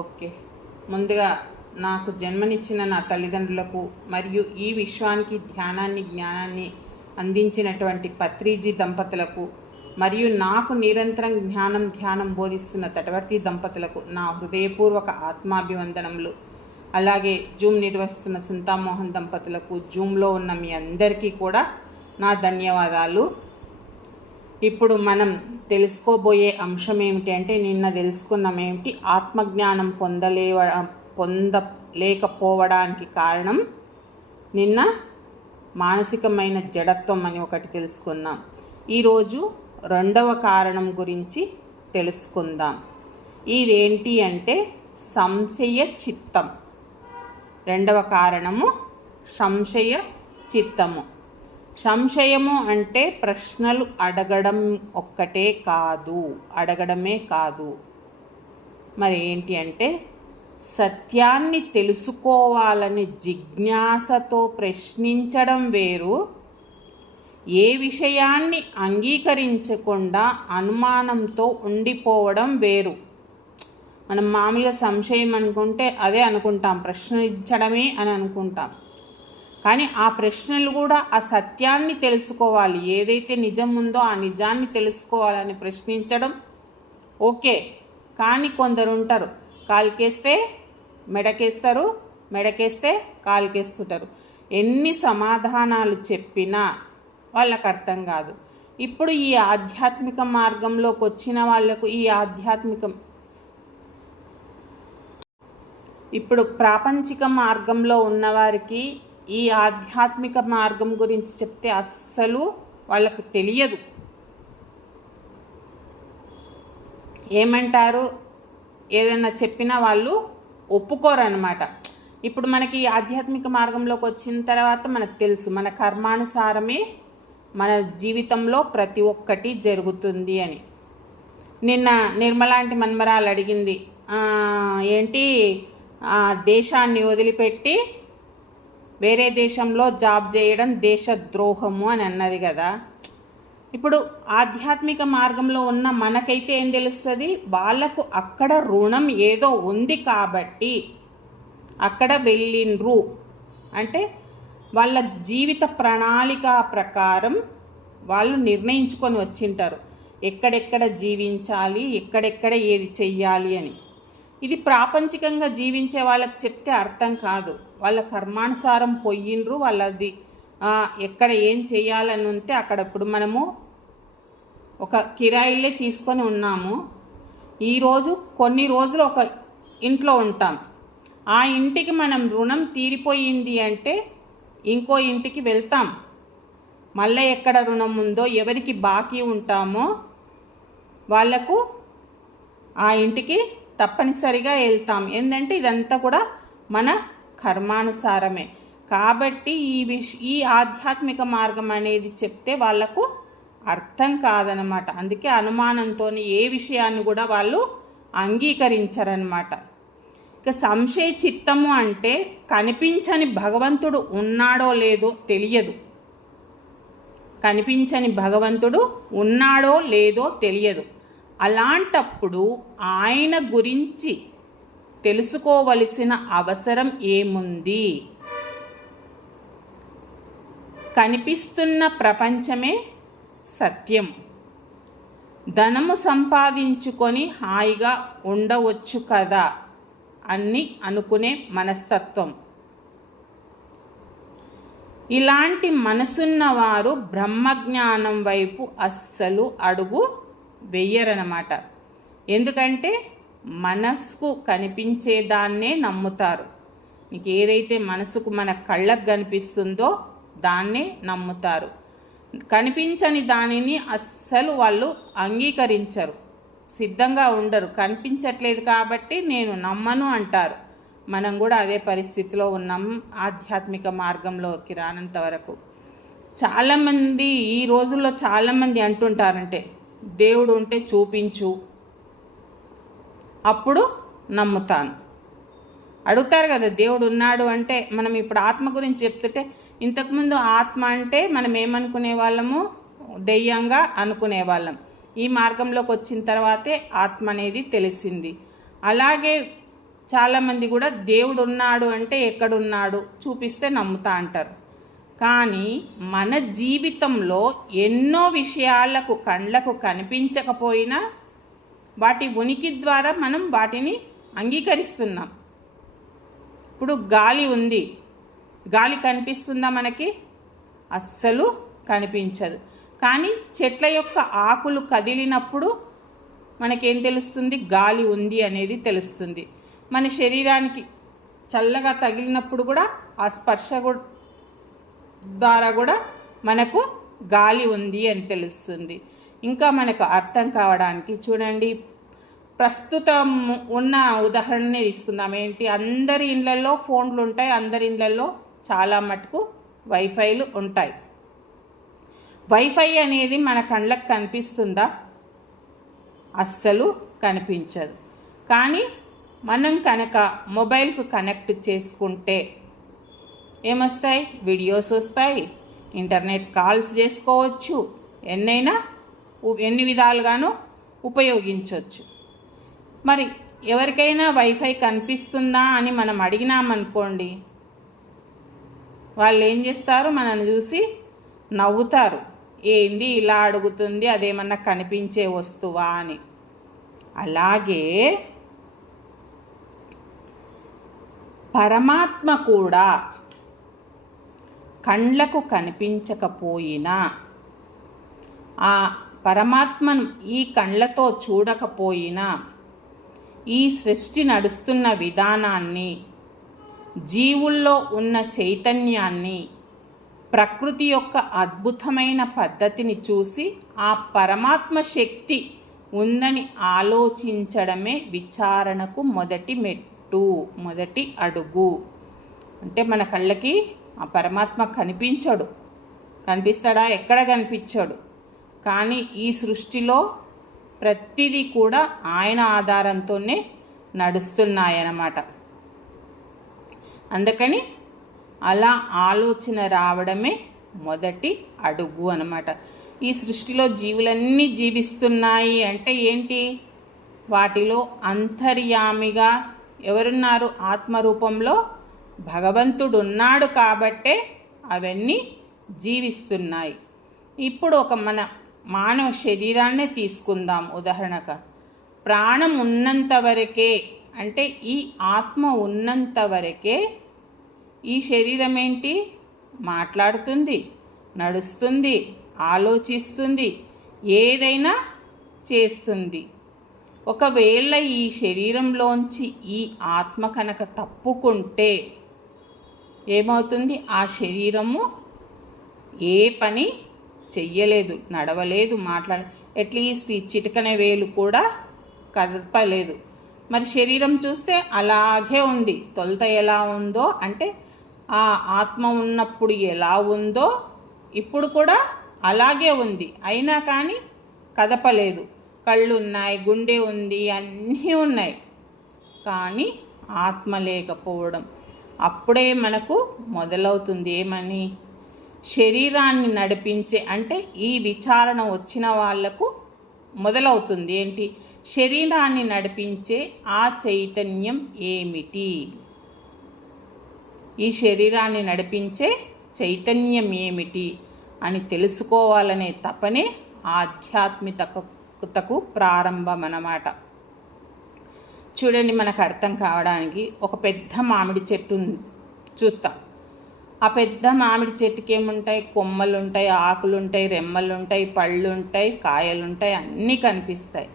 Okay. ముందుగా నాకు జన్మనిచ్చిన నా తల్లిదండ్రులకు మరియు ఈ విశ్వానికి ధ్యానాన్ని జ్ఞానాన్ని అందించినటువంటి పత్రిజీ దంపతులకు మరియు నాకు నిరంతరం ధ్యానం బోధిస్తున్న తటవర్తి దంపతులకు నా హృదయపూర్వక ఆత్మాభివందనములు. అలాగే జూమ్ నిర్వహిస్తున్న సుంతామోహన్ దంపతులకు, జూమ్లో ఉన్న మీ అందరికీ కూడా నా ధన్యవాదాలు. ఇప్పుడు మనం తెలుసుకోబోయే అంశం ఏమిటి అంటే, నిన్న తెలుసుకున్నామేమిటి, ఆత్మజ్ఞానం పొందలేకపోవడానికి కారణం నిన్న మానసికమైన జడత్వం అని ఒకటి తెలుసుకున్నాం. ఈరోజు రెండవ కారణం గురించి తెలుసుకుందాం. ఇదేంటి అంటే సంశయ చిత్తం. రెండవ కారణము సంశయ చిత్తము. సంశయము అంటే ప్రశ్నలు అడగడమే కాదు. మరి ఏంటి అంటే సత్యాన్ని తెలుసుకోవాలని జిజ్ఞాసతో ప్రశ్నించడం వేరు, ఏ విషయాన్ని అంగీకరించకుండా అనుమానంతో ఉండిపోవడం వేరు. మనం మామూలుగా సంశయం అనుకుంటే అదే అనుకుంటాం, ప్రశ్నించడమే అని అనుకుంటాం. కానీ ఆ ప్రశ్నలు కూడా ఆ సత్యాన్ని తెలుసుకోవాలి, ఏదైతే నిజం ఉందో ఆ నిజాన్ని తెలుసుకోవాలని ప్రశ్నించడం ఓకే. కానీ కొందరు ఉంటారు, కాలుకేస్తే మెడకేస్తారు, మెడకేస్తే కాలుకేస్తుంటారు. ఎన్ని సమాధానాలు చెప్పినా వాళ్ళకు అర్థం కాదు. ఇప్పుడు ఈ ఆధ్యాత్మిక మార్గంలోకి వచ్చిన వాళ్లకు ఇప్పుడు ప్రాపంచిక మార్గంలో ఉన్నవారికి ఈ ఆధ్యాత్మిక మార్గం గురించి చెప్తే అస్సలు వాళ్ళకు తెలియదు. ఏమంటారు, ఏదైనా చెప్పినా వాళ్ళు ఒప్పుకోరన్నమాట. ఇప్పుడు మనకి ఆధ్యాత్మిక మార్గంలోకి వచ్చిన తర్వాత మనకు తెలుసు, మన కర్మానుసారమే మన జీవితంలో ప్రతి ఒక్కటి జరుగుతుంది అని. నిన్న నిర్మలాంటి మన్మరాలు అడిగింది, ఏంటి దేశాన్ని వదిలిపెట్టి వేరే దేశంలో జాబ్ చేయడం దేశద్రోహము అని అన్నది కదా. ఇప్పుడు ఆధ్యాత్మిక మార్గంలో ఉన్న మనకైతే ఏం తెలుస్తుంది, వాళ్ళకు అక్కడ రుణం ఏదో ఉంది కాబట్టి అక్కడ వెళ్ళిండ్రు అంటే వాళ్ళ జీవిత ప్రణాళిక ప్రకారం వాళ్ళు నిర్ణయించుకొని వచ్చింటారు ఎక్కడెక్కడ జీవించాలి, ఎక్కడెక్కడ ఏది చెయ్యాలి అని. ఇది ప్రాపంచికంగా జీవించే వాళ్ళకి చెప్తే అర్థం కాదు. వాళ్ళ కర్మానుసారం పోయిండ్రు, వాళ్ళది ఎక్కడ ఏం చేయాలని ఉంటే అక్కడ. ఇప్పుడు మనము ఒక కిరాయిలే తీసుకొని ఉన్నాము. ఈరోజు కొన్ని రోజులు ఒక ఇంట్లో ఉంటాం. ఆ ఇంటికి మనం రుణం తీరిపోయింది అంటే ఇంకో ఇంటికి వెళ్తాం. మళ్ళీ ఎక్కడ రుణం ఉందో, ఎవరికి బాకీ ఉంటామో వాళ్లకు ఆ ఇంటికి తప్పనిసరిగా వెళ్తాం. ఏంటంటే ఇదంతా కూడా మన కర్మానుసారమే. కాబట్టి ఈ ఆధ్యాత్మిక మార్గం అనేది చెప్తే వాళ్లకు అర్థం కాదనమాట. అందుకే అనుమానంతో ఏ విషయాన్ని కూడా వాళ్ళు అంగీకరించరనమాట. ఇక సంశయ చిత్తము అంటే కనిపించని భగవంతుడు ఉన్నాడో లేదో తెలియదు. కనిపించని భగవంతుడు ఉన్నాడో లేదో తెలియదు. అలాంటప్పుడు ఆయన గురించి తెలుసుకోవలసిన అవసరం ఏముంది? కనిపిస్తున్న ప్రపంచమే సత్యం. ధనము సంపాదించుకొని హాయిగా ఉండవచ్చు కదా అని అనుకునే మనస్తత్వం. ఇలాంటి మనసున్నవారు బ్రహ్మజ్ఞానం వైపు అస్సలు అడుగు వెయ్యరనమాట. ఎందుకంటే మనసుకు కనిపించేదాన్నే నమ్ముతారు. మీకు ఏదైతే మనసుకు మన కళ్ళకు కనిపిస్తుందో దాన్నే నమ్ముతారు. కనిపించని దానిని అస్సలు వాళ్ళు అంగీకరించరు, సిద్ధంగా ఉండరు. కనిపించట్లేదు కాబట్టి నేను నమ్మను అంటారు. మనం కూడా అదే పరిస్థితిలో ఉన్నాం ఆధ్యాత్మిక మార్గంలోకి రానంత వరకు. చాలామంది ఈ రోజుల్లో చాలామంది అంటుంటారంటే, దేవుడు ఉంటే చూపించు, అప్పుడు నమ్ముతాను. అడుగుతారు కదా, దేవుడు ఉన్నాడు అంటే. మనం ఇప్పుడు ఆత్మ గురించి చెప్తుంటే, ఇంతకుముందు ఆత్మ అంటే మనం ఏమనుకునే వాళ్ళము, దెయ్యంగా అనుకునేవాళ్ళం. ఈ మార్గంలోకి వచ్చిన తర్వాతే ఆత్మ అనేది తెలిసింది. అలాగే చాలామంది కూడా దేవుడు ఉన్నాడు అంటే ఎక్కడున్నాడు చూపిస్తే నమ్ముతా అంటారు. కానీ మన జీవితంలో ఎన్నో విషయాలకు కళ్ళకు కనిపించకపోయినా వాటి ఉనికి ద్వారా మనం వాటిని అంగీకరిస్తున్నాం. ఇప్పుడు గాలి ఉంది, గాలి కనిపిస్తుందా మనకి? అస్సలు కనిపించదు. కానీ చెట్ల యొక్క ఆకులు కదిలినప్పుడు మనకేం తెలుస్తుంది? గాలి ఉంది అనేది తెలుస్తుంది. మన శరీరానికి చల్లగా తగిలినప్పుడు కూడా ఆ స్పర్శ ద్వారా కూడా మనకు గాలి ఉంది అని తెలుస్తుంది. ఇంకా మనకు అర్థం కావడానికి చూడండి, ప్రస్తుతం ఉన్న ఉదాహరణనే తీసుకుందాం. ఏంటి, అందరి ఇళ్ళల్లో ఫోన్లు ఉంటాయి, అందరి ఇళ్ళల్లో చాలా మటుకు వైఫైలు ఉంటాయి. వైఫై అనేది మన కళ్ళకు కనిపిస్తుందా? అస్సలు కనిపించదు. కానీ మనం కనుక మొబైల్కు కనెక్ట్ చేసుకుంటే ఏమొస్తాయి? వీడియోస్ వస్తాయి, ఇంటర్నెట్ కాల్స్ చేసుకోవచ్చు, ఎన్ని విధాలుగానో ఉపయోగించవచ్చు. మరి ఎవరికైనా వైఫై కనిపిస్తుందా అని మనం అడిగినామనుకోండి, వాళ్ళు ఏం చేస్తారు? మనల్ని చూసి నవ్వుతారు. ఏంది ఇలా అడుగుతుంది, అదేమన్నా కనిపించే వస్తువా అని. అలాగే పరమాత్మ కూడా కళ్ళకు కనిపించకపోయినా, ఆ పరమాత్మను ఈ కళ్ళతో చూడకపోయినా, ఈ సృష్టి నడుస్తున్న విధానాన్ని, జీవుల్లో ఉన్న చైతన్యాన్ని, ప్రకృతి యొక్క అద్భుతమైన పద్ధతిని చూసి ఆ పరమాత్మ శక్తి ఉందని ఆలోచించడమే విచారణకు మొదటి అడుగు. అంటే మన కళ్ళకి ఆ పరమాత్మ కనిపిస్తాడా? ఎక్కడ కనిపించాడు? కానీ ఈ సృష్టిలో ప్రతిదీ కూడా ఆయన ఆధారంతోనే నడుస్తున్నాయన్నమాట. అందుకని అలా ఆలోచన రావడమే మొదటి అడుగు అన్నమాట. ఈ సృష్టిలో జీవులన్నీ జీవిస్తున్నాయి అంటే ఏంటి? వాటిలో అంతర్యామిగా ఎవరున్నారు? ఆత్మరూపంలో భగవంతుడు ఉన్నాడు కాబట్టే అవన్నీ జీవిస్తున్నాయి. ఇప్పుడు ఒక మన మానవ శరీరాన్నే తీసుకుందాం ఉదాహరణగా. ప్రాణం ఉన్నంత వరకే, అంటే ఈ ఆత్మ ఉన్నంత వరకే ఈ శరీరం ఏంటి? మాట్లాడుతుంది, నడుస్తుంది, ఆలోచిస్తుంది, ఏదైనా చేస్తుంది. ఒకవేళ ఈ శరీరంలోంచి ఈ ఆత్మ కనుక తప్పుకుంటే ఏమవుతుంది? ఆ శరీరము ఏ పని చెయ్యలేదు, నడవలేదు, అట్లీస్ట్ ఈ చిటికన వేలు కూడా కదపలేదు. మరి శరీరం చూస్తే అలాగే ఉంది. తొలుత ఎలా ఉందో, అంటే ఆ ఆత్మ ఉన్నప్పుడు ఎలా ఉందో ఇప్పుడు కూడా అలాగే ఉంది. అయినా కానీ కదపలేదు. కళ్ళు ఉన్నాయి, గుండె ఉంది, అన్నీ ఉన్నాయి. కానీ ఆత్మ లేకపోవడం. అప్పుడే మనకు మొదలవుతుంది ఏమని? శరీరాన్ని నడిపించే, అంటే ఈ విచారణ వచ్చిన వాళ్లకు మొదలవుతుంది ఏంటి? శరీరాన్ని నడిపించే ఆ చైతన్యం ఏమిటి? ఈ శరీరాన్ని నడిపించే చైతన్యం ఏమిటి అని తెలుసుకోవాలనే తపనే ఆధ్యాత్మికతకు ప్రారంభం అన్నమాట. చూడండి, మనకు అర్థం కావడానికి ఒక పెద్ద మామిడి చెట్టు చూస్తాం. ఆ పెద్ద మామిడి చెట్టుకి ఏముంటాయి? కొమ్మలు ఉంటాయి, ఆకులు ఉంటాయి, రెమ్మలు ఉంటాయి, పళ్ళు ఉంటాయి, కాయలు ఉంటాయి, అన్నీ కనిపిస్తాయి.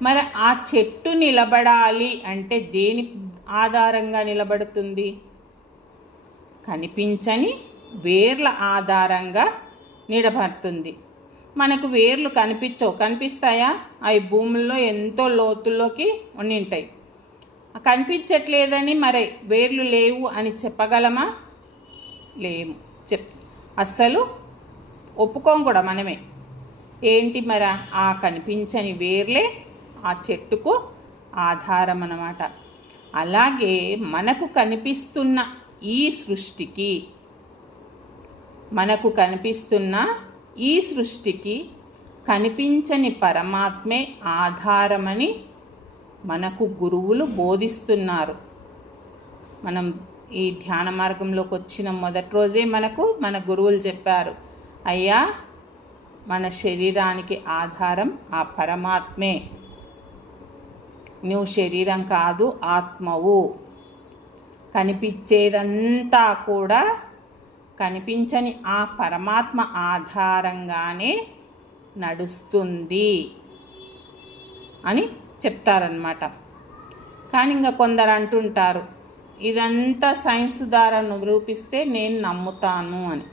మరి ఆ చెట్టు నిలబడాలి అంటే దేని ఆధారంగా నిలబడుతుంది? కనిపించని వేర్ల ఆధారంగా నిలబడుతుంది. మనకు వేర్లు కనిపిస్తాయా? అవి భూముల్లో ఎంతో లోతుల్లోకి ఉంటాయి. కనిపించట్లేదని మరి వేర్లు లేవు అని చెప్పగలమా? లేము. అస్సలు ఒప్పుకోం కూడా మనమే. ఏంటి మరి? ఆ కనిపించని వేర్లే ఆ చెట్టుకు ఆధారం అన్నమాట. అలాగే మనకు కనిపిస్తున్న ఈ సృష్టికి కనిపించని పరమాత్మే ఆధారమని మనకు గురువులు బోధిస్తున్నారు. మనం ఈ ధ్యాన మార్గంలోకి వచ్చిన మొదటి రోజే మన గురువులు చెప్పారు, అయ్యా మన శరీరానికి ఆధారం ఆ పరమాత్మే, నువ్వు శరీరం కాదు ఆత్మవు, కనిపించేదంతా కూడా కనిపించని ఆ పరమాత్మ ఆధారంగానే నడుస్తుంది అని చెప్తారనమాట. కానీ ఇంకా కొందరు అంటుంటారు, ఇదంతా సైన్స్ ద్వారా నిరూపిస్తే నేను నమ్ముతాను అని.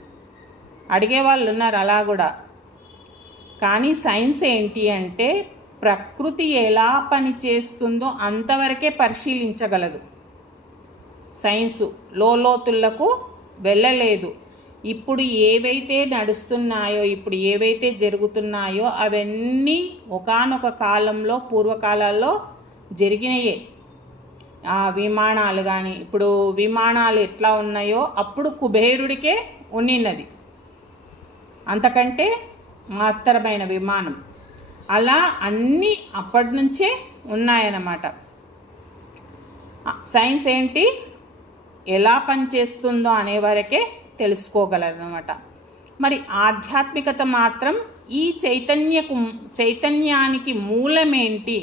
అడిగేవాళ్ళు ఉన్నారు అలా కూడా. కానీ సైన్స్ ఏంటి అంటే ప్రకృతి ఎలా పనిచేస్తుందో అంతవరకే పరిశీలించగలదు. సైన్సు లోతులకు వెళ్ళలేదు. ఇప్పుడు ఏవైతే నడుస్తున్నాయో, ఇప్పుడు ఏవైతే జరుగుతున్నాయో అవన్నీ ఒకానొక కాలంలో పూర్వకాలాల్లో జరిగినాయే. ఆ విమానాలు కానీ, ఇప్పుడు విమానాలు ఎట్లా ఉన్నాయో అప్పుడు కుబేరుడికే ఉన్నిన్నది, అంతకంటే మాత్రమైన విమానం. అలా అన్నీ అప్పటి నుంచే ఉన్నాయన్నమాట. సైన్స్ ఏంటి, ఎలా పనిచేస్తుందో అనే వరకే తెలుసుకోగలదన్నమాట. మరి ఆధ్యాత్మికత మాత్రం ఈ చైతన్యానికి మూలమేంటి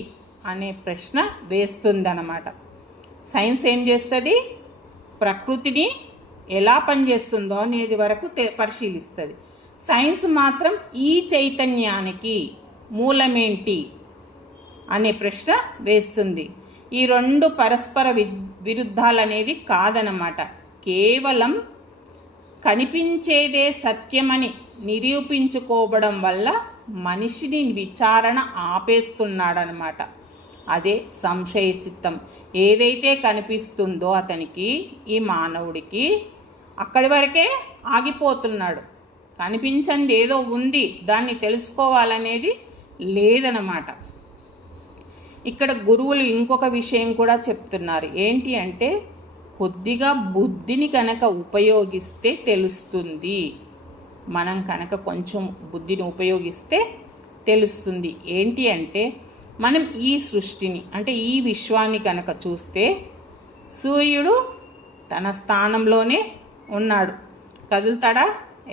అనే ప్రశ్న వేస్తుందన్నమాట. సైన్స్ ఏం చేస్తుంది, ప్రకృతిని ఎలా పనిచేస్తుందో అనేది వరకు పరిశీలిస్తుంది. సైన్స్ మాత్రం ఈ చైతన్యానికి మూలమేంటి అనే ప్రశ్న వేస్తుంది. ఈ రెండు పరస్పర విరుద్ధాలనేది కాదనమాట. కేవలం కనిపించేదే సత్యమని నిరూపించుకోవడం వల్ల మనిషిని విచారణ ఆపేస్తున్నాడనమాట. అదే సంశయ చిత్తం. ఏదైతే కనిపిస్తుందో అతనికి, ఈ మానవుడికి, అక్కడి వరకే ఆగిపోతున్నాడు. కనిపించింది ఏదో ఉంది, దాన్ని తెలుసుకోవాలనేది లేదనమాట. ఇక్కడ గురువులు ఇంకొక విషయం కూడా చెప్తున్నారు. ఏంటి అంటే కొద్దిగా బుద్ధిని కనుక ఉపయోగిస్తే తెలుస్తుంది. మనం కనుక కొంచెం బుద్ధిని ఉపయోగిస్తే తెలుస్తుంది. ఏంటి అంటే మనం ఈ సృష్టిని అంటే ఈ విశ్వాన్ని కనుక చూస్తే సూర్యుడు తన స్థానంలోనే ఉన్నాడు, కదులుతాడా,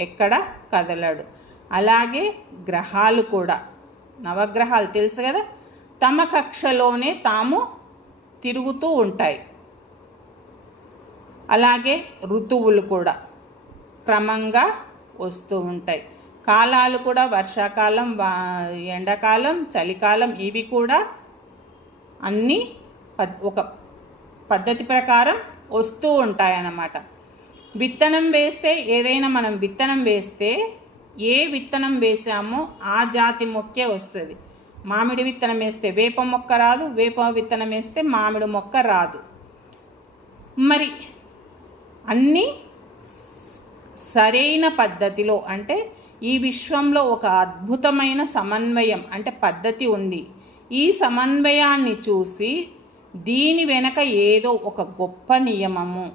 ఎక్కడ కదలడు. అలాగే గ్రహాలు కూడా, నవగ్రహాలు తెలుసు కదా, తమ కక్షలోనే తాము తిరుగుతూ ఉంటాయి. అలాగే ఋతువులు కూడా క్రమంగా వస్తూ ఉంటాయి. కాలాలు కూడా వర్షాకాలం, ఎండాకాలం, చలికాలం, ఇవి కూడా అన్నీ ఒక పద్ధతి ప్రకారం వస్తూ ఉంటాయన్నమాట. విత్తనం వేస్తే, ఏదైనా మనం విత్తనం వేస్తే ఏ విత్తనం వేసామో ఆ జాతి మొక్కే వస్తుంది. మామిడి విత్తనం వేస్తే వేప మొక్క రాదు, వేప విత్తనం వేస్తే మామిడి మొక్క రాదు. మరి అన్నీ సరైన పద్ధతిలో, అంటే ఈ విశ్వంలో ఒక అద్భుతమైన సమన్వయం అంటే పద్ధతి ఉంది. ఈ సమన్వయాన్ని చూసి దీని వెనక ఏదో ఒక గొప్ప నియమము,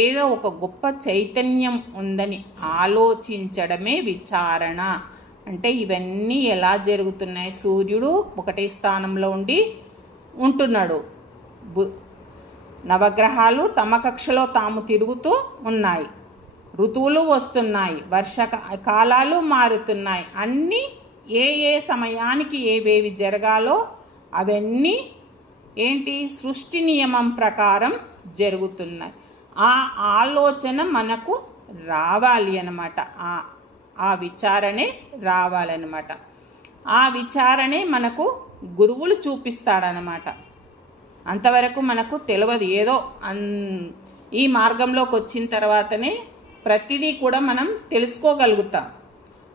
ఏదో ఒక గొప్ప చైతన్యం ఉందని ఆలోచించడమే విచారణ. అంటే ఇవన్నీ ఎలా జరుగుతున్నాయి, సూర్యుడు ఒకటే స్థానంలో ఉంటున్నాడు, నవగ్రహాలు తమ కక్షలో తాము తిరుగుతూ ఉన్నాయి, ఋతువులు వస్తున్నాయి, కాలాలు మారుతున్నాయి. అన్నీ ఏ సమయానికి ఏవేవి జరగాలో అవన్నీ ఏంటి, సృష్టి నియమం ప్రకారం జరుగుతున్నాయి. ఆ ఆలోచన మనకు రావాలి అన్నమాట. ఆ విచారణే రావాలన్నమాట. ఆ విచారణే మనకు గురువులు చూపిస్తాడనమాట. అంతవరకు మనకు తెలియదు. ఏదో ఈ మార్గంలోకి వచ్చిన తర్వాతనే ప్రతిదీ కూడా మనం తెలుసుకోగలుగుతాం.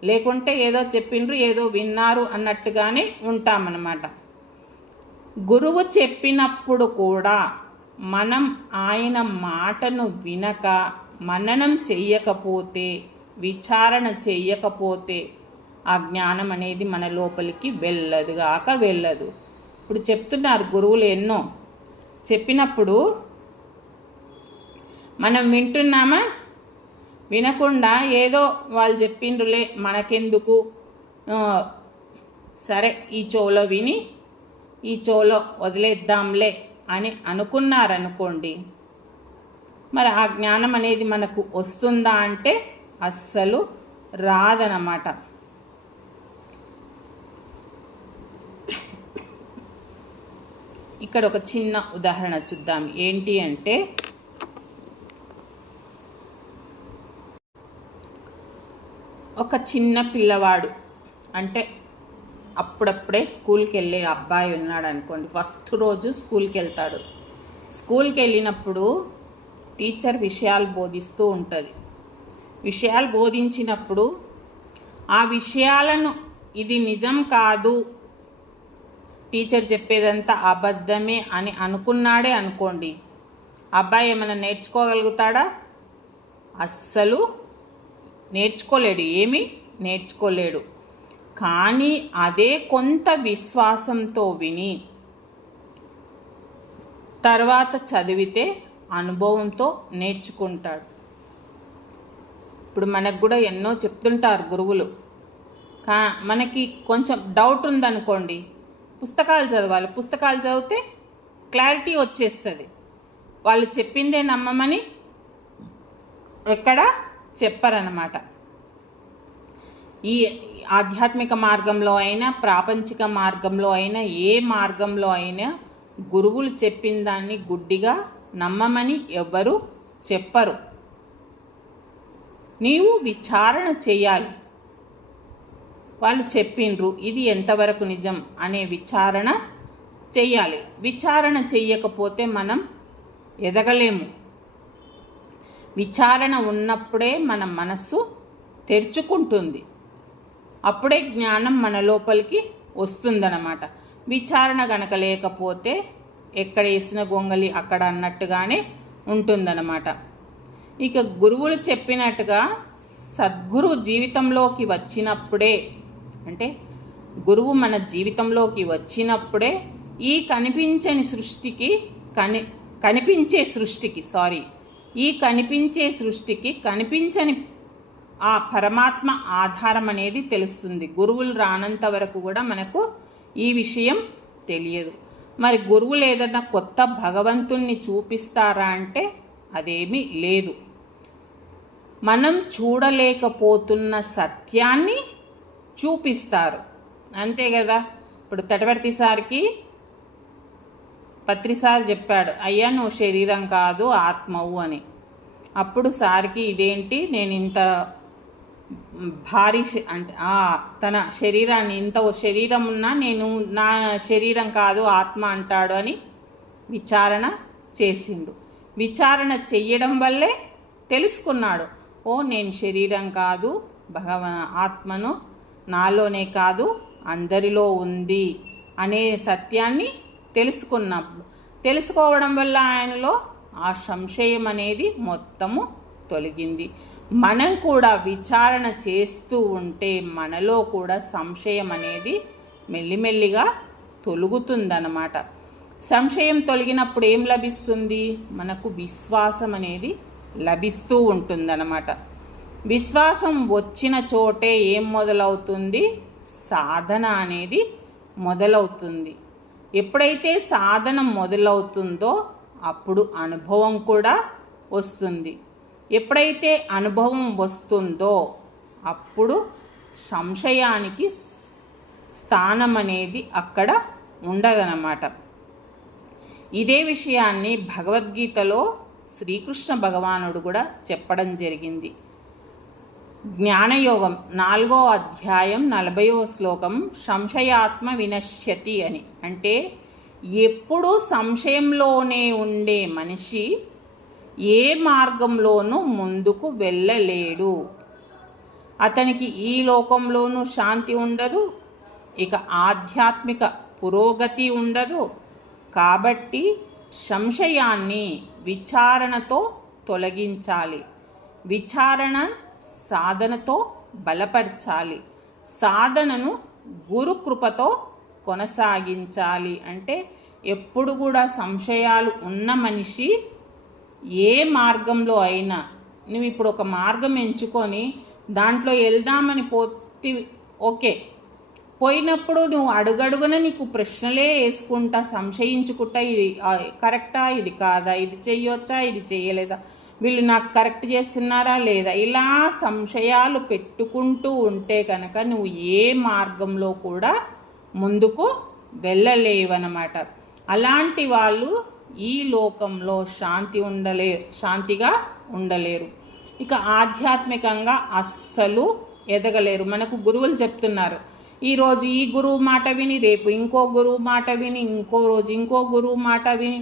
లేకుంటే ఏదో చెప్పిండ్రు, ఏదో విన్నారు అన్నట్టుగానే ఉంటామన్నమాట. గురువు చెప్పినప్పుడు కూడా మనం ఆయన మాటను వినక, మననం చెయ్యకపోతే, విచారణ చెయ్యకపోతే ఆ జ్ఞానం అనేది మన లోపలికి వెళ్ళదు. ఇప్పుడు చెప్తున్నారు గురువులు ఎన్నో, చెప్పినప్పుడు మనం వింటున్నామా, వినకుండా ఏదో వాళ్ళు చెప్పిండ్రులే మనకెందుకు, సరే ఈ చెవులో విని ఈ చోలో వదిలేద్దాంలే అని అనుకున్నారనుకోండి, మరి ఆ జ్ఞానం అనేది మనకు వస్తుందా అంటే అస్సలు రాదనమాట. ఇక్కడ ఒక చిన్న ఉదాహరణ చూద్దాం. ఏంటి అంటే, ఒక చిన్న పిల్లవాడు, అంటే అప్పుడప్పుడే స్కూల్కి వెళ్ళే అబ్బాయి ఉన్నాడు అనుకోండి. ఫస్ట్ రోజు స్కూల్కి వెళ్తాడు. స్కూల్కి వెళ్ళినప్పుడు టీచర్ విషయాలు బోధిస్తూ ఉంటుంది. విషయాలు బోధించినప్పుడు ఆ విషయాలను ఇది నిజం కాదు, టీచర్ చెప్పేదంతా అబద్ధమే అని అనుకున్నాడే అనుకోండి, అబ్బాయి ఏమైనా నేర్చుకోగలుగుతాడా? అస్సలు నేర్చుకోలేడు, ఏమీ నేర్చుకోలేడు. కానీ అదే కొంత విశ్వాసంతో విని తర్వాత చదివితే అనుభవంతో నేర్చుకుంటాడు. ఇప్పుడు మనకు కూడా ఎన్నో చెప్తుంటారు గురువులు. మనకి కొంచెం డౌట్ ఉందనుకోండి, పుస్తకాలు చదవాలి. పుస్తకాలు చదివితే క్లారిటీ వచ్చేస్తుంది. వాళ్ళు చెప్పిందే నమ్మమని ఎక్కడ చెప్పరన్నమాట. ఈ ఆధ్యాత్మిక మార్గంలో అయినా, ప్రాపంచిక మార్గంలో అయినా, ఏ మార్గంలో అయినా గురువులు చెప్పిన దాన్ని గుడ్డిగా నమ్మమని ఎవ్వరూ చెప్పరు. నీవు విచారణ చేయాలి. వాళ్ళు చెప్పిండ్రు, ఇది ఎంతవరకు నిజం అనే విచారణ చెయ్యాలి. విచారణ చెయ్యకపోతే మనం ఎదగలేము. విచారణ ఉన్నప్పుడే మన మనస్సు తెరుచుకుంటుంది. అప్పుడే జ్ఞానం మన లోపలికి వస్తుందన్నమాట. విచారణ గనక లేకపోతే ఎక్కడ వేసిన గొంగలి అక్కడ అన్నట్టుగానే ఉంటుందన్నమాట. ఇక గురువులు చెప్పినట్టుగా సద్గురు జీవితంలోకి వచ్చినప్పుడే, అంటే గురువు మన జీవితంలోకి వచ్చినప్పుడే ఈ కనిపించని సృష్టికి కనిపించే సృష్టికి కనిపించని ఆ పరమాత్మ ఆధారం అనేది తెలుస్తుంది. గురువులు రానంత వరకు కూడా మనకు ఈ విషయం తెలియదు. మరి గురువులు ఏదైనా కొత్త భగవంతుణ్ణి చూపిస్తారా అంటే అదేమీ లేదు. మనం చూడలేకపోతున్న సత్యాన్ని చూపిస్తారు, అంతే కదా. ఇప్పుడు తటవర్తి సార్కి పత్రిసార్ చెప్పాడు, అయ్యా నువ్వు శరీరం కాదు ఆత్మవు అని. అప్పుడు సార్కి ఇదేంటి, నేను ఇంత భారీ అంటే తన శరీరాన్ని ఇంత శరీరం ఉన్నా నేను నా శరీరం కాదు ఆత్మ అంటాడు అని విచారణ చేసిండు. విచారణ చెయ్యడం వల్లే తెలుసుకున్నాడు, ఓ నేను శరీరం కాదు, ఆత్మను నాలోనే కాదు అందరిలో ఉంది అనే సత్యాన్ని తెలుసుకోవడం వల్ల ఆయనలో ఆ సంశయం అనేది మొత్తము తొలగింది. మనం కూడా విచారణ చేస్తూ ఉంటే మనలో కూడా సంశయం అనేది మెల్లిమెల్లిగా తొలుగుతుందన్నమాట. సంశయం తొలగినప్పుడు ఏం లభిస్తుంది? మనకు విశ్వాసం అనేది లభిస్తూ ఉంటుందన్నమాట. విశ్వాసం వచ్చిన చోటే ఏం మొదలవుతుంది? సాధన అనేది మొదలవుతుంది. ఎప్పుడైతే సాధన మొదలవుతుందో అప్పుడు అనుభవం కూడా వస్తుంది. ఎప్పుడైతే అనుభవం వస్తుందో అప్పుడు సంశయానికి స్థానం అనేది అక్కడ ఉండదన్నమాట. ఇదే విషయాన్ని భగవద్గీతలో శ్రీకృష్ణ భగవానుడు కూడా చెప్పడం జరిగింది. జ్ఞానయోగం 4వ అధ్యాయం 40వ శ్లోకం, సంశయాత్మ వినశ్యతి అని. అంటే ఎప్పుడూ సంశయంలోనే ఉండే మనిషి ఏ మార్గంలోనూ ముందుకు వెళ్ళలేడు. అతనికి ఈ లోకంలోనూ శాంతి ఉండదు, ఇక ఆధ్యాత్మిక పురోగతి ఉండదు. కాబట్టి సంశయాన్ని విచారణతో తొలగించాలి. విచారణ సాధనతో బలపరచాలి. సాధనను గురుకృపతో కొనసాగించాలి. అంటే ఎప్పుడు కూడా సంశయాలు ఉన్న మనిషి ఏ మార్గంలో అయినా, నువ్వు ఇప్పుడు ఒక మార్గం ఎంచుకొని దాంట్లో వెళ్దామని పోతే ఓకే, పోయినప్పుడు నువ్వు అడుగడుగున నీకు ప్రశ్నలే వేసుకుంటా, సంశయించుకుంటా, ఇది కరెక్టా, ఇది కాదా, ఇది చెయ్యొచ్చా, ఇది చెయ్యలేదా, వీళ్ళు నాకు కరెక్ట్ చేస్తున్నారా లేదా, ఇలా సంశయాలు పెట్టుకుంటూ ఉంటే కనుక నువ్వు ఏ మార్గంలో కూడా ముందుకు వెళ్ళలేవన్నమాట. అలాంటి వాళ్ళు ఈ లోకంలో శాంతిగా ఉండలేరు. ఇక ఆధ్యాత్మికంగా అస్సలు ఎదగలేరు. మనకు గురువులు చెప్తున్నారు, ఈరోజు ఈ గురువు మాట విని, రేపు ఇంకో గురువు మాట విని, ఇంకో రోజు ఇంకో గురువు మాట విని,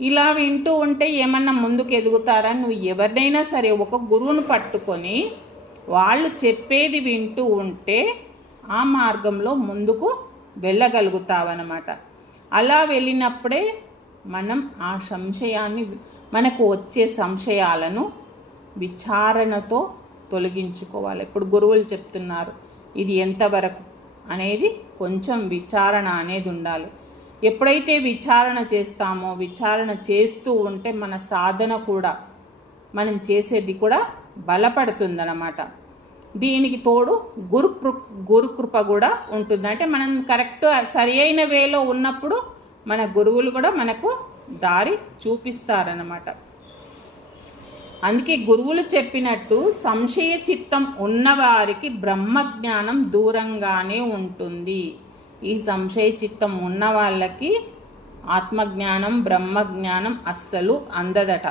ఇలా వింటూ ఉంటే ఏమన్నా ముందుకు ఎదుగుతారా? నువ్వు ఎవరినైనా సరే ఒక గురువును పట్టుకొని వాళ్ళు చెప్పేది వింటూ ఉంటే ఆ మార్గంలో ముందుకు వెళ్ళగలుగుతావన్నమాట. అలా వెళ్ళినప్పుడే మనం ఆ సంశయాన్ని, మనకు వచ్చే సంశయాలను విచారణతో తొలగించుకోవాలి. ఇప్పుడు గురువులు చెప్తున్నారు, ఇది ఎంతవరకు అనేది కొంచెం విచారణ అనేది ఉండాలి. ఎప్పుడైతే విచారణ చేస్తామో, విచారణ చేస్తూ ఉంటే మన సాధన కూడా, మనం చేసేది కూడా బలపడుతుందన్నమాట. దీనికి తోడు గురుకృప కూడా ఉంటుంది. అంటే మనం కరెక్ట్ సరి అయిన వేలో ఉన్నప్పుడు మన గురువులు కూడా మనకు దారి చూపిస్తారన్నమాట. అందుకే గురువులు చెప్పినట్టు సంశయ చిత్తం ఉన్నవారికి బ్రహ్మజ్ఞానం దూరంగానే ఉంటుంది. ఈ సంశయ చిత్తం ఉన్న వాళ్ళకి ఆత్మజ్ఞానం, బ్రహ్మజ్ఞానం అస్సలు అందదట.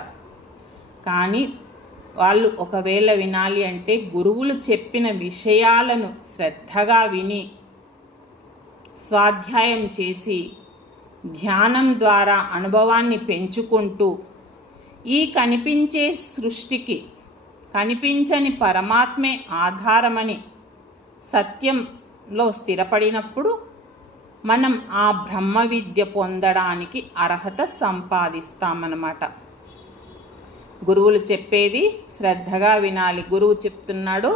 కానీ వాళ్ళు ఒకవేళ వినాలి అంటే గురువులు చెప్పిన విషయాలను శ్రద్ధగా విని, స్వాధ్యాయం చేసి, ధ్యానం ద్వారా అనుభవాన్ని పెంచుకుంటూ, ఈ కనిపించే సృష్టికి కనిపించని పరమాత్మే ఆధారమని సత్యంలో స్థిరపడినప్పుడు మనం ఆ బ్రహ్మ విద్య పొందడానికి అర్హత సంపాదిస్తామన్నమాట. గురువులు చెప్పేది శ్రద్ధగా వినాలి. గురువు చెప్తున్నాడు,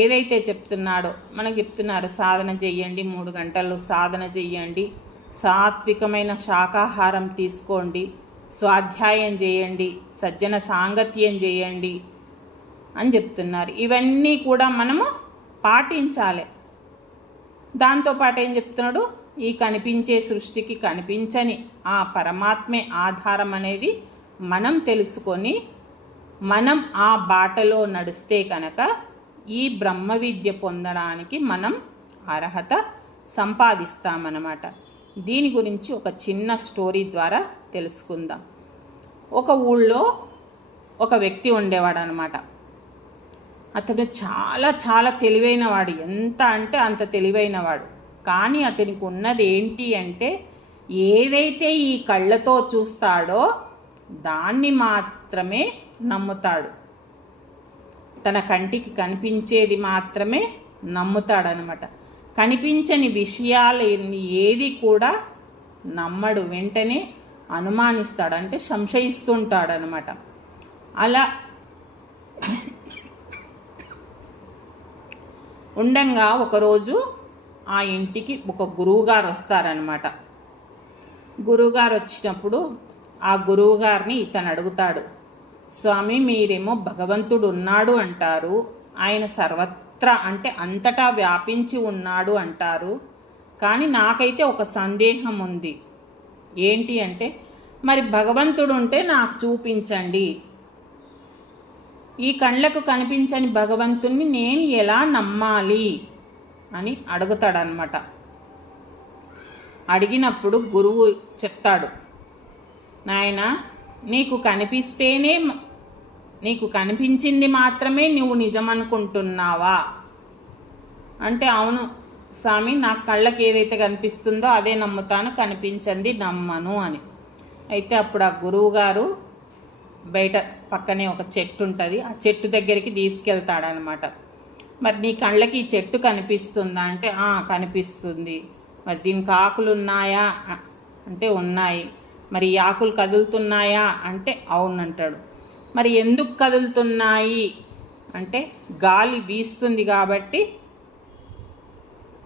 ఏదైతే చెప్తున్నాడో మనకు చెప్తున్నారు, సాధన చెయ్యండి, 3 గంటలు సాధన చెయ్యండి, సాత్వికమైన శాకాహారం తీసుకోండి, స్వాధ్యాయం చేయండి, సజ్జన సాంగత్యం చేయండి అని చెప్తున్నారు. ఇవన్నీ కూడా మనము పాటించాలి. దాంతోపాటు ఏం చెప్తున్నాడు, ఈ కనిపించే సృష్టికి కనిపించని ఆ పరమాత్మే ఆధారం అనేది మనం తెలుసుకొని మనం ఆ బాటలో నడిస్తే కనుక ఈ బ్రహ్మ విద్య పొందడానికి మనం అర్హత సంపాదిస్తామన్నమాట. దీని గురించి ఒక చిన్న స్టోరీ ద్వారా తెలుసుకుందాం. ఒక ఊళ్ళో ఒక వ్యక్తి ఉండేవాడు అనమాట. అతడు చాలా చాలా తెలివైనవాడు, ఎంత అంటే అంత తెలివైనవాడు. కానీ అతనికి ఉన్నది ఏంటి అంటే, ఏదైతే ఈ కళ్ళతో చూస్తాడో దాన్ని మాత్రమే నమ్ముతాడు. తన కంటికి కనిపించేది మాత్రమే నమ్ముతాడనమాట. కనిపించని విషయాలు ఏది కూడా నమ్మడు, వెంటనే అనుమానిస్తాడు, అంటే సంశయిస్తుంటాడనమాట. అలా ఉండంగా ఒకరోజు ఆ ఇంటికి ఒక గురువుగారు వస్తారనమాట. గురువుగారు వచ్చినప్పుడు ఆ గురువుగారిని ఇతను అడుగుతాడు, స్వామి మీరేమో భగవంతుడు ఉన్నాడు అంటారు, ఆయన సర్వత్రా అంటే అంతటా వ్యాపించి ఉన్నాడు అంటారు, కానీ నాకైతే ఒక సందేహం ఉంది. ఏంటి అంటే, మరి భగవంతుడు ఉంటే నాకు చూపించండి, ఈ కళ్ళకు కనిపించని భగవంతుణ్ణి నేను ఎలా నమ్మాలి అని అడుగుతాడనమాట. అడిగినప్పుడు గురువు చెప్తాడు, నాయనా నీకు కనిపిస్తేనే, నీకు కనిపించింది మాత్రమే నువ్వు నిజమనుకుంటున్నావా అంటే, అవును స్వామి, నా కళ్ళకి ఏదైతే కనిపిస్తుందో అదే నమ్ముతాను, కనిపించింది నమ్మను అని. అయితే అప్పుడు ఆ గురువుగారు బయట పక్కనే ఒక చెట్టు ఉంటుంది, ఆ చెట్టు దగ్గరికి తీసుకెళ్తాడనమాట. మరి నీ కళ్ళకి ఈ చెట్టు కనిపిస్తుందా అంటే, కనిపిస్తుంది. మరి దీనికి ఆకులు ఉన్నాయా అంటే ఉన్నాయి. మరి ఈ ఆకులు కదులుతున్నాయా అంటే అవునంటాడు. మరి ఎందుకు కదులుతున్నాయి అంటే, గాలి వీస్తుంది కాబట్టి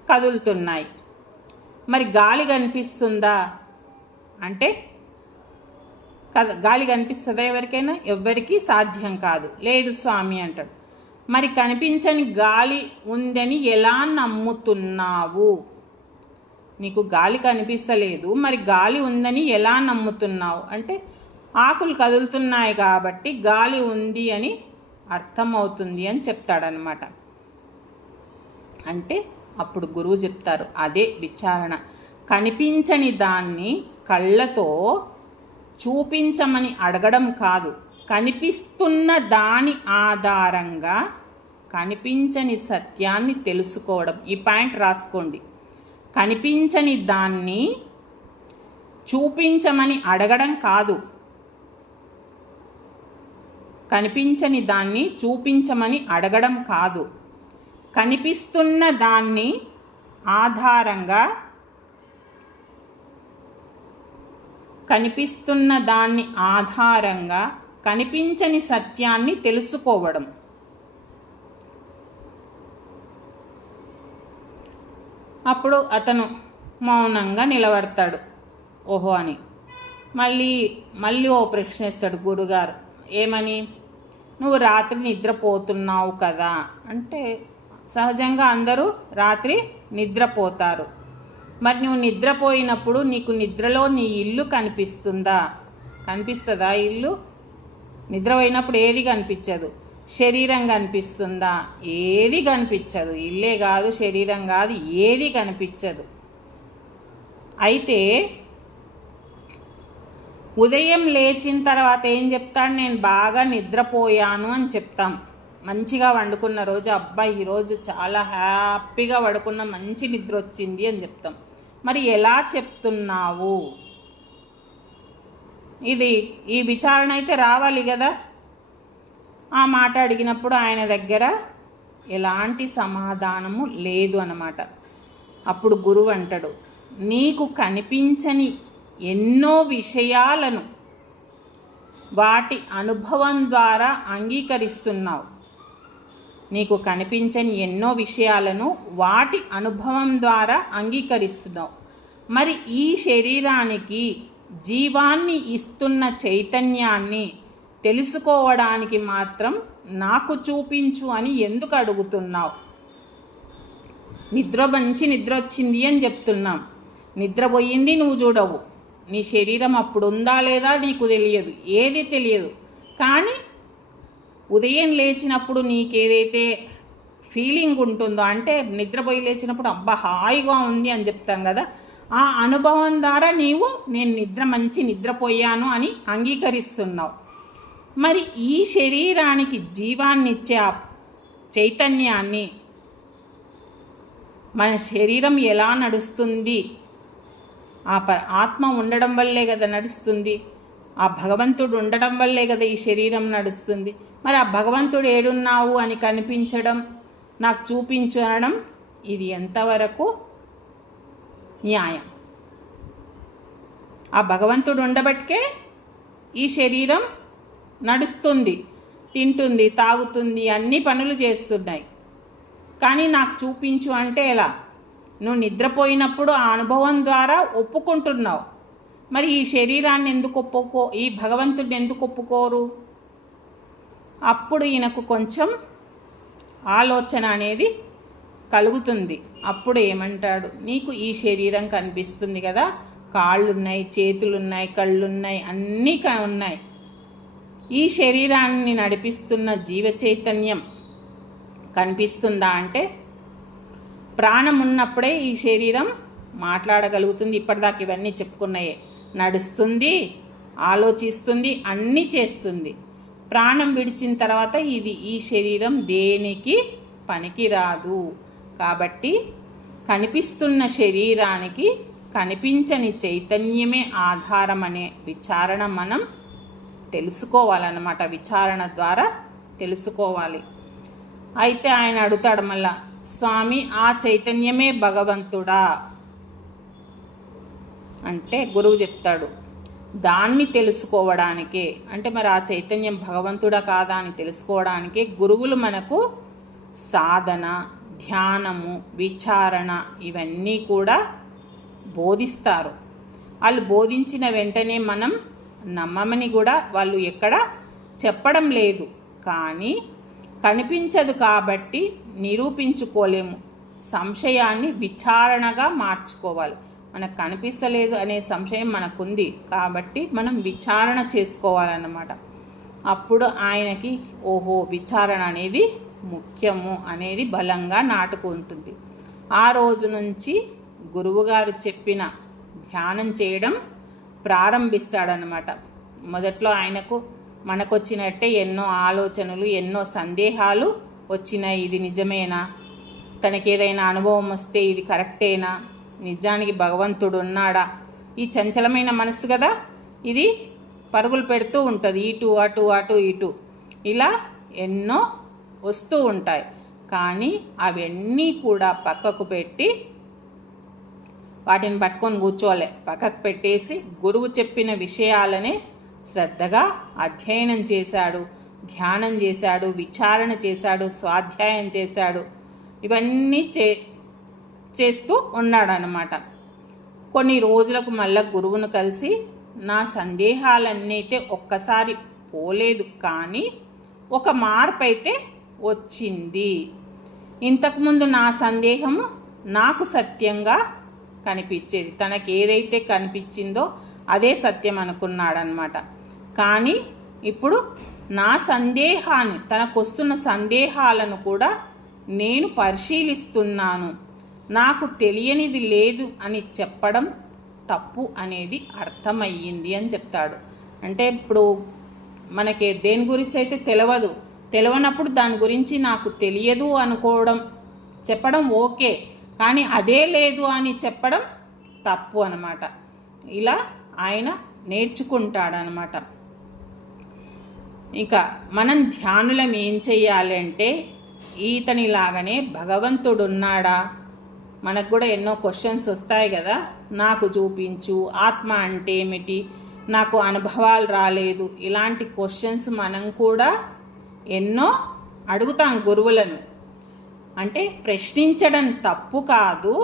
కదులుతున్నాయి. మరి గాలి కనిపిస్తుందా అంటే, గాలి కనిపిస్తుందా ఎవరికైనా? ఎవ్వరికీ సాధ్యం కాదు. లేదు స్వామి అంటాడు. మరి కనిపించని గాలి ఉందని ఎలా నమ్ముతున్నావు? నీకు గాలి కనిపిస్తలేదు, మరి గాలి ఉందని ఎలా నమ్ముతున్నావు అంటే ఆకులు కదులుతున్నాయి కాబట్టి గాలి ఉంది అని అర్థమవుతుంది అని చెప్తాడనమాట. అంటే అప్పుడు గురువు చెప్తారు అదే విచారణ. కనిపించని దాన్ని కళ్ళతో చూపించమని అడగడం కాదు, కనిపిస్తున్న దాని ఆధారంగా కనిపించని సత్యాన్ని తెలుసుకోవడం. ఈ పాయింట్ రాసుకోండి. కనిపించని దాన్ని చూపించమని అడగడం కాదు, కనిపించని దాన్ని చూపించమని అడగడం కాదు, కనిపిస్తున్న దాన్ని ఆధారంగా కనిపించని సత్యాన్ని తెలుసుకోవడం. అప్పుడు అతను మౌనంగా నిలబడతాడు. ఓహో అని మళ్ళీ ఓ ప్రశ్న వేస్తాడు గురుగారు. ఏమని? నువ్వు రాత్రి నిద్రపోతున్నావు కదా అంటే సహజంగా అందరూ రాత్రి నిద్రపోతారు. మరి నువ్వు నిద్రపోయినప్పుడు నీకు నిద్రలో నీ ఇల్లు కనిపిస్తుందా? ఇల్లు నిద్రపోయినప్పుడు ఏది కనిపించదు. శరీరం కనిపిస్తుందా? ఏది కనిపించదు. ఇల్లే కాదు, శరీరం కాదు, ఏది కనిపించదు. అయితే ఉదయం లేచిన తర్వాత ఏం చెప్తాడు? నేను బాగా నిద్రపోయాను అని చెప్తాం. మంచిగా వండుకున్న రోజు, అబ్బాయి ఈరోజు చాలా హ్యాపీగా పడుకున్న, మంచి నిద్ర వచ్చింది అని చెప్తాం. మరి ఎలా చెప్తున్నావు? ఈ విచారణ అయితే రావాలి కదా. ఆ మాట అడిగినప్పుడు ఆయన దగ్గర ఎలాంటి సమాధానము లేదు అన్నమాట. అప్పుడు గురువు అంటాడు, నీకు కనిపించని ఎన్నో విషయాలను వాటి అనుభవం ద్వారా అంగీకరిస్తున్నావు. నీకు కనిపించని ఎన్నో విషయాలను వాటి అనుభవం ద్వారా అంగీకరిస్తున్నావు. మరి ఈ శరీరానికి జీవాన్ని ఇస్తున్న చైతన్యాన్ని తెలుసుకోవడానికి మాత్రం నాకు చూపించు అని ఎందుకు అడుగుతున్నావు? మంచి నిద్ర వచ్చింది అని చెప్తున్నాం. నిద్రపోయింది నువ్వు చూడవు. నీ శరీరం అప్పుడు ఉందా లేదా నీకు తెలియదు, ఏది తెలియదు. కానీ ఉదయం లేచినప్పుడు నీకేదైతే ఫీలింగ్ ఉంటుందో, అంటే నిద్రపోయి లేచినప్పుడు అబ్బా హాయిగా ఉంది అని చెప్తాం కదా, ఆ అనుభవం ద్వారా నేను మంచి నిద్రపోయాను అని అంగీకరిస్తున్నావు. మరి ఈ శరీరానికి జీవాన్నిచ్చే ఆ చైతన్యాన్ని, మన శరీరం ఎలా నడుస్తుంది? ఆత్మ ఉండడం వల్లే కదా నడుస్తుంది. ఆ భగవంతుడు ఉండడం వల్లే కదా ఈ శరీరం నడుస్తుంది. మరి ఆ భగవంతుడు ఏడున్నావు అని కనిపించడం, నాకు చూపించు అనడం, ఇది ఎంతవరకు న్యాయం? ఆ భగవంతుడు ఉండబట్టే ఈ శరీరం నడుస్తుంది, తింటుంది, తాగుతుంది, అన్ని పనులు చేస్తున్నాయి. కానీ నాకు చూపించు అంటే ఎలా? నువ్వు నిద్రపోయినప్పుడు ఆ అనుభవం ద్వారా ఒప్పుకుంటున్నావు. మరి ఈ శరీరాన్ని ఈ భగవంతుడిని ఎందుకు ఒప్పుకోరు? అప్పుడు ఈయనకు కొంచెం ఆలోచన అనేది కలుగుతుంది. అప్పుడు ఏమంటాడు? నీకు ఈ శరీరం కనిపిస్తుంది కదా, కాళ్ళున్నాయి, చేతులున్నాయి, కళ్ళున్నాయి, అన్నీ ఉన్నాయి. ఈ శరీరాన్ని నడిపిస్తున్న జీవ చైతన్యం కనిపిస్తుందా అంటే ప్రాణం ఉన్నప్పుడే ఈ శరీరం మాట్లాడగలుగుతుంది. ఇప్పటిదాకా ఇవన్నీ చెప్పుకున్నాయే. నడుస్తుంది, ఆలోచిస్తుంది, అన్నీ చేస్తుంది. ప్రాణం విడిచిన తర్వాత ఈ శరీరం దేనికి పనికిరాదు. కాబట్టి కనిపిస్తున్న శరీరానికి కనిపించని చైతన్యమే ఆధారం అనే విచారణ మనం తెలుసుకోవాలన్నమాట. విచారణ ద్వారా తెలుసుకోవాలి. అయితే ఆయన అడుగుతాడు మళ్ళా, స్వామి ఆ చైతన్యమే భగవంతుడా అంటే గురువు చెప్తాడు, దాన్ని తెలుసుకోవడానికే, అంటే మరి ఆ చైతన్యం భగవంతుడా కాదా అని తెలుసుకోవడానికే గురువులు మనకు సాధన, ధ్యానము, విచారణ ఇవన్నీ కూడా బోధిస్తారు. వాళ్ళు బోధించిన వెంటనే మనం నమ్మమని కూడా వాళ్ళు ఎక్కడ చెప్పడం లేదు. కానీ కనిపించదు కాబట్టి నిరూపించుకోలేము. సంశయాన్ని విచారణగా మార్చుకోవాలి. మనకు కనిపిస్తలేదు అనే సంశయం మనకుంది కాబట్టి మనం విచారణ చేసుకోవాలన్నమాట. అప్పుడు ఆయనకి ఓహో విచారణ అనేది ముఖ్యము అనేది బలంగా నాటుకుంటుంది. ఆ రోజు నుంచి గురువుగారు చెప్పిన ధ్యానం చేయడం ప్రారంభిస్తాడనమాట. మొదట్లో ఆయనకు మనకొచ్చినట్టే ఎన్నో ఆలోచనలు, ఎన్నో సందేహాలు వచ్చినాయి. ఇది నిజమేనా, తనకి ఏదైనా అనుభవం వస్తే ఇది కరెక్టేనా, నిజానికి భగవంతుడు ఉన్నాడా, ఈ చంచలమైన మనస్సు కదా ఇది పరుగులు పెడుతూ ఉంటుంది, ఇటు అటు అటు ఇటు, ఇలా ఎన్నో వస్తూ ఉంటాయి. కానీ అవన్నీ కూడా పక్కకు పెట్టి వాటిని పట్టుకొని కూర్చోలే, పక్కకు పెట్టేసి గురువు చెప్పిన విషయాలనే శ్రద్ధగా అధ్యయనం చేశాడు, ధ్యానం చేశాడు, విచారణ చేశాడు, స్వాధ్యాయం చేశాడు. ఇవన్నీ చేస్తూ ఉన్నాడనమాట. కొన్ని రోజులకు మళ్ళీ గురువును కలిసి నా సందేహాలన్నీ అయితే ఒక్కసారి పోలేదు, కానీ ఒక మార్పు అయితే వచ్చింది. ఇంతకుముందు నా సందేహము నాకు సత్యంగా కనిపించేది, తనకి ఏదైతే కనిపించిందో అదే సత్యం అనుకున్నాడనమాట. కానీ ఇప్పుడు నా సందేహాన్ని, తనకు వస్తున్న సందేహాలను కూడా నేను పరిశీలిస్తున్నాను, నాకు తెలియనిది లేదు అని చెప్పడం తప్పు అనేది అర్థమయ్యింది అని చెప్తాడు. అంటే ఇప్పుడు మనకి దేని గురించి అయితే తెలియనప్పుడు దాని గురించి నాకు తెలియదు అనుకోవడం, చెప్పడం ఓకే, కానీ అదే లేదు అని చెప్పడం తప్పు అన్నమాట. ఇలా ఆయన నేర్చుకుంటాడనమాట. ఇంకా మనం ధ్యానులం ఏం చెయ్యాలి అంటే, ఈతనిలాగానే భగవంతుడు ఉన్నాడా, మనకు కూడా ఎన్నో క్వశ్చన్స్ వస్తాయి కదా, నాకు చూపించు, ఆత్మ అంటే ఏమిటి, నాకు అనుభవాలు రాలేదు, ఇలాంటి క్వశ్చన్స్ మనం కూడా ఎన్నో అడుగుతాం గురువులను. అంటే ప్రశ్నించడం తప్పు కాదు,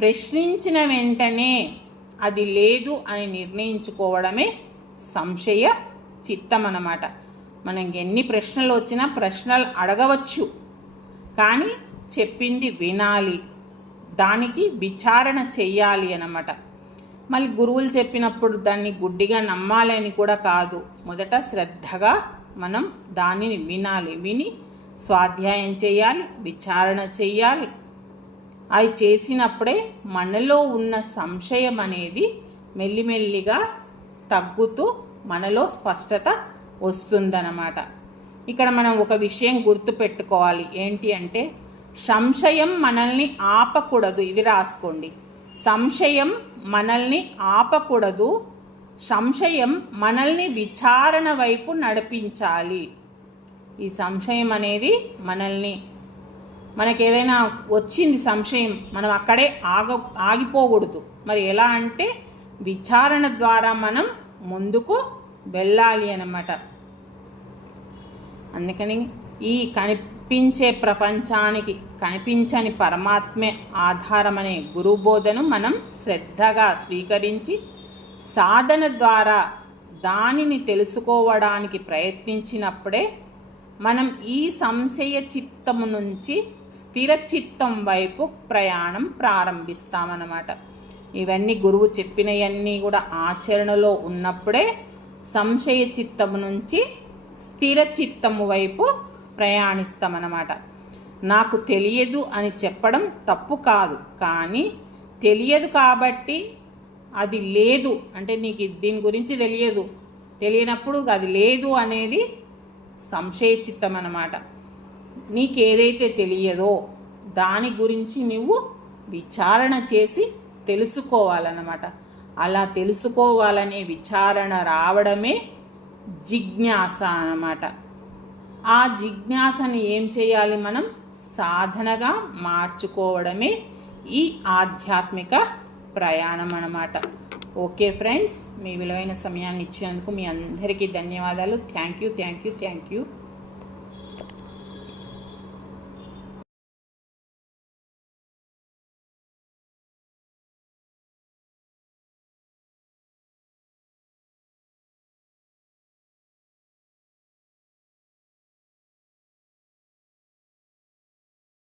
ప్రశ్నించిన వెంటనే అది లేదు అని నిర్ణయించుకోవడమే సంశయ చిత్తం అన్నమాట. మనకి ఎన్ని ప్రశ్నలు వచ్చినా ప్రశ్నలు అడగవచ్చు, కానీ చెప్పింది వినాలి, దానికి విచారణ చెయ్యాలి అన్నమాట. మళ్ళీ గురువులు చెప్పినప్పుడు దాన్ని గుడ్డిగా నమ్మాలని కూడా కాదు, మొదట శ్రద్ధగా మనం దానిని వినాలి, విని స్వాధ్యాయం చేయాలి, విచారణ చెయ్యాలి. అవి చేసినప్పుడే మనలో ఉన్న సంశయం అనేది మెల్లిమెల్లిగా తగ్గుతూ మనలో స్పష్టత వస్తుందన్నమాట. ఇక్కడ మనం ఒక విషయం గుర్తుపెట్టుకోవాలి, ఏంటి అంటే సంశయం మనల్ని ఆపకూడదు. ఇది రాసుకోండి, సంశయం మనల్ని ఆపకూడదు, సంశయం మనల్ని విచారణ వైపు నడిపించాలి. ఈ సంశయం అనేది మనకి ఏదైనా వచ్చింది సంశయం, మనం అక్కడే ఆగిపోకూడదు. మరి ఎలా అంటే విచారణ ద్వారా మనం ముందుకు వెళ్ళాలి అన్నమాట. అందుకని ఈ కనిపించే ప్రపంచానికి కనిపించని పరమాత్మే ఆధారమనే గురుబోధను మనం శ్రద్ధగా స్వీకరించి సాధన ద్వారా దానిని తెలుసుకోవడానికి ప్రయత్నించినప్పుడే మనం ఈ సంశయ చిత్తము నుంచి స్థిర చిత్తం వైపు ప్రయాణం ప్రారంభిస్తామన్నమాట. ఇవన్నీ గురువు చెప్పినవన్నీ కూడా ఆచరణలో ఉన్నప్పుడే సంశయ చిత్తము నుంచి స్థిర చిత్తము వైపు ప్రయాణిస్తామన్నమాట. నాకు తెలియదు అని చెప్పడం తప్పు కాదు, కానీ తెలియదు కాబట్టి అది లేదు అంటే నీకు దీని గురించి తెలియనప్పుడు అది లేదు అనేది సంశయ చిత్తం అన్నమాట. నీకేదైతే తెలియదో దాని గురించి నువ్వు విచారణ చేసి తెలుసుకోవాలన్నమాట. అలా తెలుసుకోవాలనే విచారణ రావడమే జిజ్ఞాస అన్నమాట. ఆ జిజ్ఞాసను ఏం చేయాలి, మనం సాధనగా మార్చుకోవడమే ఈ ఆధ్యాత్మిక ప్రయాణం అన్నమాట. ఓకే ఫ్రెండ్స్, మీ విలువైన సమయాన్ని ఇచ్చినందుకు మీ అందరికీ ధన్యవాదాలు. Thank you.